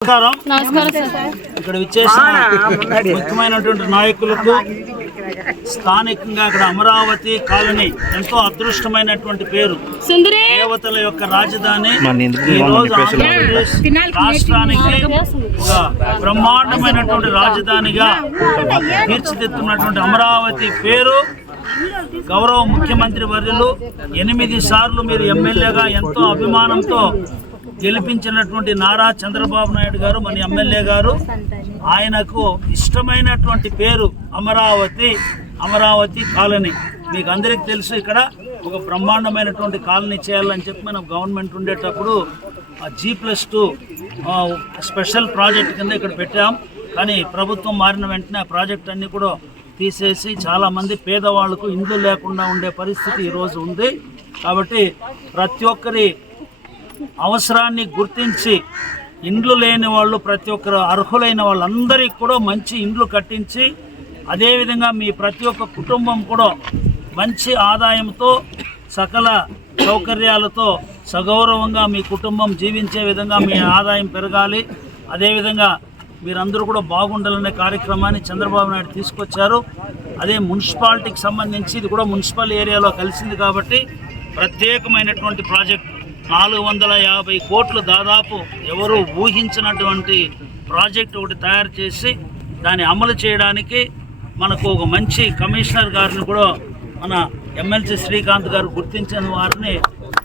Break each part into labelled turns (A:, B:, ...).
A: నమస్కారం.
B: నమస్కారం సార్.
A: ఇక్కడ విచ్చేసిన ముఖ్యమైనటువంటి నాయకులకు స్థానికంగా ఇక్కడ అమరావతి కాలనీ ఎంతో అదృష్టమైనటువంటి పేరు.
B: సుందరి!
A: దేవతల యొక్క రాజధాని.
C: మన ఎందుకు
A: ఈ రోజు ఆంధ్రప్రదేశ్ రాష్ట్రానికి ఒక బ్రహ్మాండమైనటువంటి రాజధానిగా తీర్చిదిద్దున్నటువంటి అమరావతి పేరు. గౌరవ ముఖ్యమంత్రి వర్యులు ఎనిమిది సార్లు మీరు ఎమ్మెల్యేగా ఎంతో అభిమానంతో గెలిపించినటువంటి నారా చంద్రబాబు నాయుడు గారు మన ఎమ్మెల్యే గారు ఆయనకు ఇష్టమైనటువంటి పేరు అమరావతి అమరావతి కాలనీ. మీకు అందరికి తెలుసు ఇక్కడ ఒక బ్రహ్మాండమైనటువంటి కాలనీ చేయాలని చెప్పి మనం గవర్నమెంట్ ఉండేటప్పుడు G plus two special project కింద ఇక్కడ పెట్టాం. కానీ ప్రభుత్వం మారిన వెంటనే ఆ ప్రాజెక్ట్ అన్నీ కూడా తీసేసి చాలామంది పేదవాళ్ళకు ఇండ్లు లేకుండా ఉండే పరిస్థితి ఈరోజు ఉంది. కాబట్టి ప్రతి ఒక్కరి అవసరాన్ని గుర్తించి ఇండ్లు లేని వాళ్ళు ప్రతి ఒక్కరు అర్హులైన వాళ్ళందరికీ కూడా మంచి ఇండ్లు కట్టించి అదేవిధంగా మీ ప్రతి ఒక్క కుటుంబం కూడా మంచి ఆదాయంతో సకల సౌకర్యాలతో సగౌరవంగా మీ కుటుంబం జీవించే విధంగా మీ ఆదాయం పెరగాలి. అదేవిధంగా మీరందరూ కూడా బాగుండాలనే కార్యక్రమాన్ని చంద్రబాబు నాయుడు తీసుకొచ్చారు. అదే మున్సిపాలిటీకి సంబంధించి ఇది కూడా మున్సిపల్ ఏరియాలో కలిసింది కాబట్టి ప్రత్యేకమైనటువంటి ప్రాజెక్ట్ నాలుగు వందల యాభై కోట్లు దాదాపు ఎవరు ఊహించినటువంటి ప్రాజెక్ట్ ఒకటి తయారు చేసి దాన్ని అమలు చేయడానికి మనకు ఒక మంచి కమిషనర్ గారిని కూడా మన ఎమ్మెల్సీ శ్రీకాంత్ గారు గుర్తించిన వారిని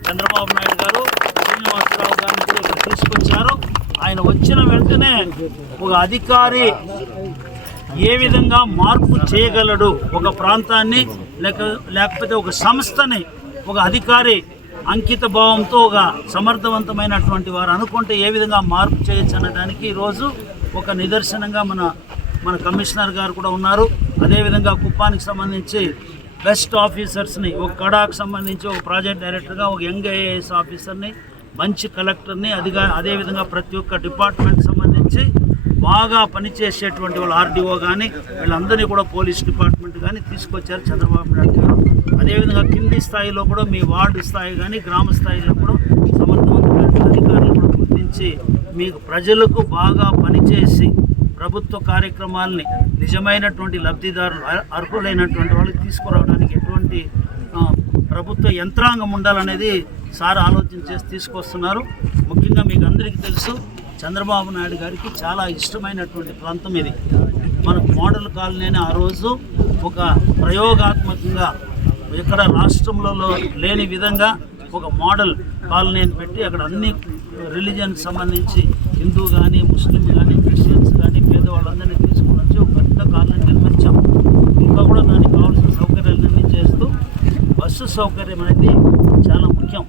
A: చంద్రబాబు నాయుడు గారు శ్రీనివాసరావు గారిని కూడా ఇక్కడ తీసుకొచ్చారు. ఆయన వచ్చిన వెంటనే ఒక అధికారి ఏ విధంగా మార్పు చేయగలడు ఒక ప్రాంతాన్ని లేక లేకపోతే ఒక సంస్థని ఒక అధికారి అంకిత భావంతో ఒక సమర్థవంతమైనటువంటి వారు అనుకుంటే ఏ విధంగా మార్పు చేయొచ్చు అనడానికి ఈరోజు ఒక నిదర్శనంగా మన మన కమిషనర్ గారు కూడా ఉన్నారు. అదేవిధంగా కుప్పానికి సంబంధించి బెస్ట్ ఆఫీసర్స్ని ఒక కడాకు సంబంధించి ఒక ప్రాజెక్ట్ డైరెక్టర్గా ఒక యంగ్ ఐఏఎస్ ఆఫీసర్ని మంచి కలెక్టర్ని అదిగా అదేవిధంగా ప్రతి ఒక్క డిపార్ట్మెంట్ సంబంధించి బాగా పనిచేసేటువంటి వాళ్ళు ఆర్డీఓ కానీ వీళ్ళందరినీ కూడా పోలీస్ డిపార్ట్మెంట్ కానీ తీసుకొచ్చారు చంద్రబాబు నాయుడు గారు. అదేవిధంగా కింది స్థాయిలో కూడా మీ వార్డు స్థాయి కానీ గ్రామ స్థాయిలో కూడా సమర్థవంతమైన అధికారులు కూడా గుర్తించి మీకు ప్రజలకు బాగా పనిచేసి ప్రభుత్వ కార్యక్రమాల్ని నిజమైనటువంటి లబ్ధిదారులు అర్హులైనటువంటి వాళ్ళకి తీసుకురావడానికి ఎటువంటి ప్రభుత్వ యంత్రాంగం ఉండాలనేది సార్ ఆలోచన చేసి తీసుకొస్తున్నారు. ముఖ్యంగా మీకు అందరికీ తెలుసు చంద్రబాబు నాయుడు గారికి చాలా ఇష్టమైనటువంటి ప్రాంతం ఇది. మన మోడల్ కాలనీ అని ఆ రోజు ఒక ప్రయోగాత్మకంగా ఇక్కడ రాష్ట్రంలో లేని విధంగా ఒక మోడల్ కాలనీని పెట్టి అక్కడ అన్ని రిలీజన్ సంబంధించి హిందూ కానీ ముస్లిం కానీ క్రిస్టియన్స్ కానీ పేదవాళ్ళందరినీ తీసుకుని వచ్చి ఒక పెద్ద కాలనీ నిర్మించాం. ఇంకా కూడా దానికి కావాల్సిన సౌకర్యాలన్నీ చేస్తూ బస్సు సౌకర్యం అనేది చాలా ముఖ్యం.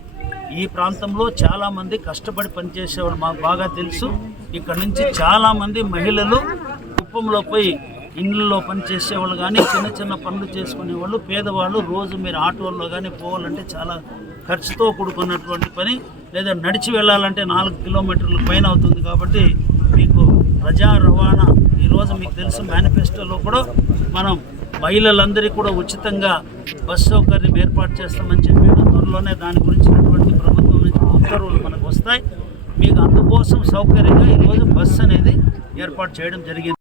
A: ఈ ప్రాంతంలో చాలామంది కష్టపడి పనిచేసేవాళ్ళు మాకు బాగా తెలుసు. ఇక్కడ నుంచి చాలామంది మహిళలు కుప్పంలో పోయి ఇండ్లలో పనిచేసేవాళ్ళు కానీ చిన్న చిన్న పనులు చేసుకునే వాళ్ళు పేదవాళ్ళు రోజు మీరు ఆటోల్లో కానీ పోవాలంటే చాలా ఖర్చుతో కూడుకున్నటువంటి పని. లేదా నడిచి వెళ్ళాలంటే నాలుగు కిలోమీటర్ల పైన అవుతుంది కాబట్టి మీకు ప్రజా రవాణా ఈరోజు మీకు తెలుసు మేనిఫెస్టోలో కూడా మనం మహిళలందరికీ కూడా ఉచితంగా బస్ సౌకర్యం ఏర్పాటు చేస్తామని చెప్పి త్వరలోనే దాని గురించి మనకి ప్రభుత్వం నుంచి ఉత్తర్వులు మనకు వస్తాయి. మీకు అందుకోసం సౌకర్యంగా ఈరోజు బస్సు అనేది ఏర్పాటు చేయడం జరిగింది.